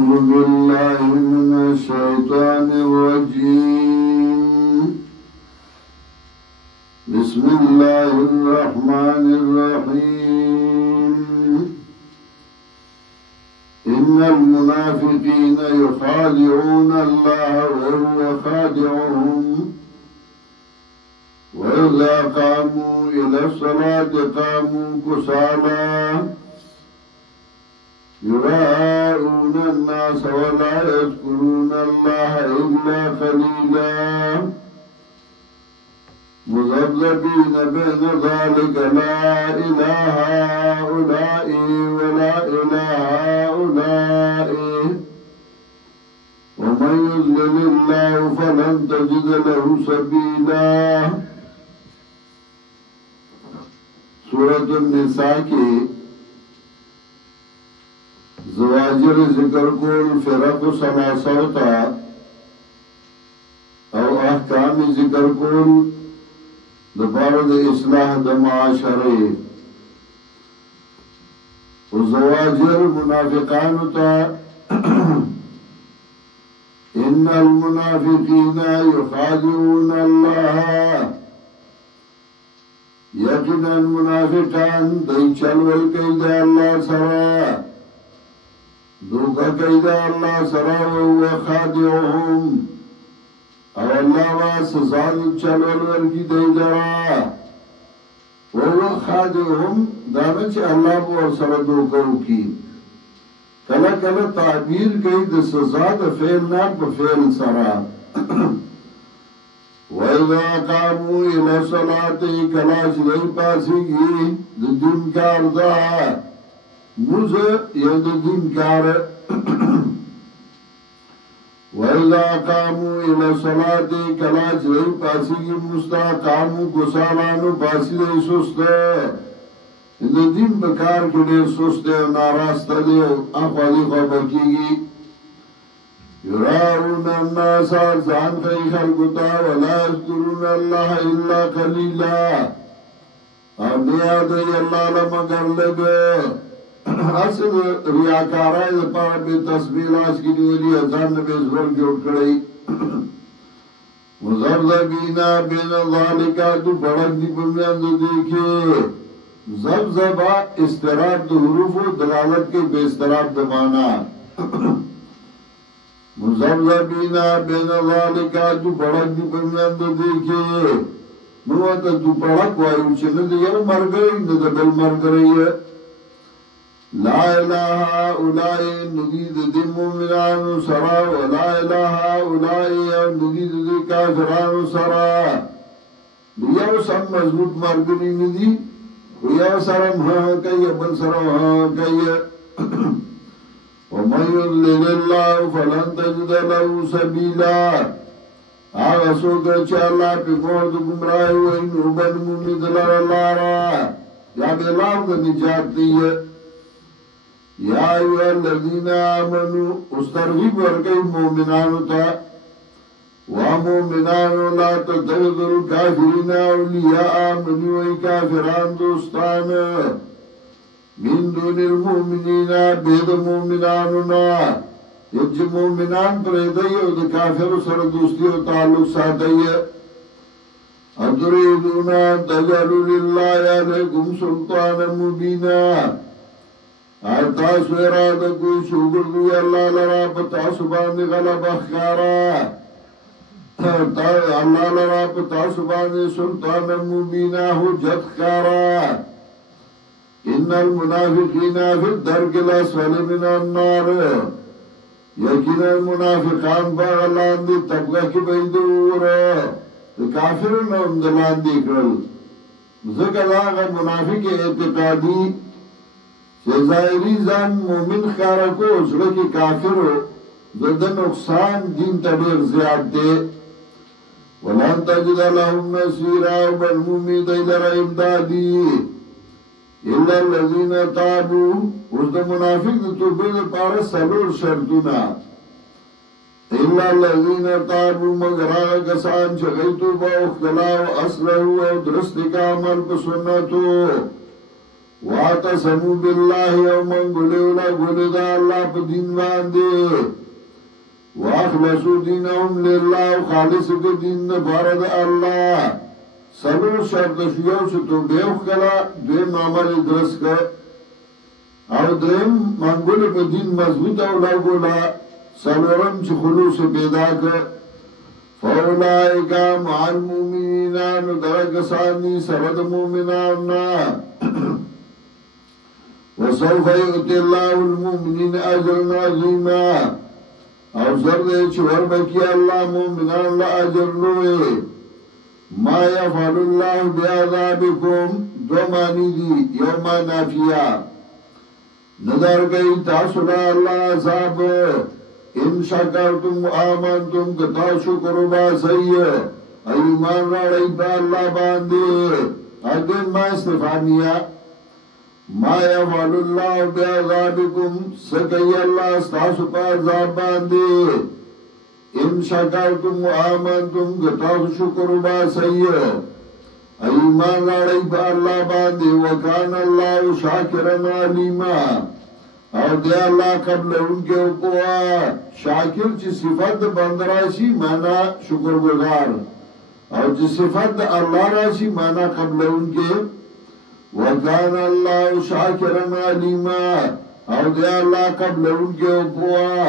أعوذ بالله من الشيطان الرجيم بسم الله الرحمن الرحيم إن المنافقين يخادعون الله وهو خادعهم وإذا قاموا إلى الصلاة قاموا كسالى يراءون الناس ولا يذكرون الله إلا قليلا مذبذبين بين ذلك لا إله هؤلاء ولا إله هؤلاء ومن يضلل الله فلن تجد له سبيلا. سورة النساء کی زواجر ذکر کول فرق سلاسو تا او احکام ذکر کول دبار د اصلاح د معاشره او زواجر منافقان تا ان المنافقین یخادعون الله یقینا منافقان دی چلول کئی دا اللہ سرا دوکا کئی دا اللہ سرا و خادعهم او اللہ و سزاد چلول ورکی دی درا و خادعهم دانا چه اللہ بور سرا دوکا کی کلا کلا تعبیر کئی دا سزاد فیل نا پا فیل سرا وَإِذَا قَامُوا إِلَى الصَّلَاةِ کلاش دی پاسیگی دین کار دا موز یا دین کار وَإِذَا قَامُوا إِلَى الصَّلَاةِ کلاش دی پاسیگی مستا قامو گسالانو پاسی دی سست دین بکار کلی سست ناراست دی اخوالی خوابکیگی يراؤون الناس زان خي خلقتا ولا يذكرون الله إلا قليلا نياد الله لمگر لگے اصل ریاکارائی دا پارا بے تصویر آس کی نیولی ازان نبی زور کی اٹھڑی مذبذبینا بین ذالکا تو بڑک دی پمیان دو دیکھے زبزبا استراب دو حروف و دلالت کے بے استراب دمانا مذبذبینا بین ذالکا تو بڑک دی پمیان دو دیکھے نواتا تو بڑک وائیو چنہ دی یو مرگئی ندہ بل مرگئی لا الہ اولائی ندید دی مومنان سرا ولا الہ اولائی ندید دی کافران سرا یو سم مضبوط مرگنی ندی یو سرم ہاں کئی بل سرم ہاں کئی وَمَنْ يُضْلِلِ اللَّهُ فَلَنْ تَجِدَ لَهُ سَبِيلًا آغا سوکر چا اللہ پی مورد گمراہی ہوئی نوبن ممید لر اللہ را یا بیلاب دا نجات دیئے یا ایوہ الذین آمنوا اس ترغیب ورکی مومنانو تا وَمُؤْمِنَانُ لَا تَتَّخِذُوا الْكَافِرِينَ أَوْلِيَاءَ مَنِ وَإِ كَافِرَانْ دوستان من دون المؤمنین بید مومنانونا یک جی مومنان پریدئی او دا کافر سر دوستی و تعلق ساتئی اتریدونا تجعلوا للہ علیکم سلطانا مبینا تاسو ارادہ کوئی شکر دوی اللہ لرا پتاسو باندی غلب اخکارا اللہ لرا پتاسو باندی سلطانا مبینا حجت کارا ان المنافقین فی الدرک الاسفل من النار یقین المنافقان باغلان دی طبقہ کی بیدور کافرن امدلان دی کرل ذکر آغا منافق اعتقادی چه ظاہری زن مومن خارکو اسرکی کافر ضد نقصان دین تبیر زیاد دے ولن تجد لهم نصیرا وبالمومی دیلر امدادی الا الذين تابوا اس دا منافق دا توبه دا پارا سلور شرطونا الا الذين تابوا مگر آغا کسان چغیتو با اختلاو اصلحو او درست کا عمل پسنتو واعتصموا بالله یوما گلیولا گلدا اللہ پا دین باندے واخلصوا دینهم لله خالص دین بارد اللہ سلور شرط شیو شتو بیوخ کلا دویم عمل درس کا او درم منگول پا دین مضبوط او لگولا سلورم چه خلوص پیدا کا فاولائکا مع المؤمنین درکسانی سرد مومنان وسوف یؤتی اللہ المؤمنین اجر عظیما او زرد چور بکی اللہ مومنان لا اجر لوئے ما یفعل اللہ بیعذابکم دو معنی دی یوم نافیہ ندر گئی تاسولا اللہ عذاب ان شکرتم آمنتم کتا شکر با سیئ ایمان راڑی با اللہ باندے اگر ما استفانیہ ما یفعل اللہ بیعذابکم سکی اللہ استاسو پا عذاب باندے ان شکرتم آمنتم کتا شکر با سیئ ایمان راڑی با اللہ باندے وکان اللہ شاکرن علیما اور دیا اللہ قبل ان کے اوپوا شاکر چی صفت بند راشی مانا شکر گزار اور چی صفت اللہ راشی مانا قبل ان کے وکان اللہ شاکرن علیما اور دیا اللہ قبل ان کے اوپوا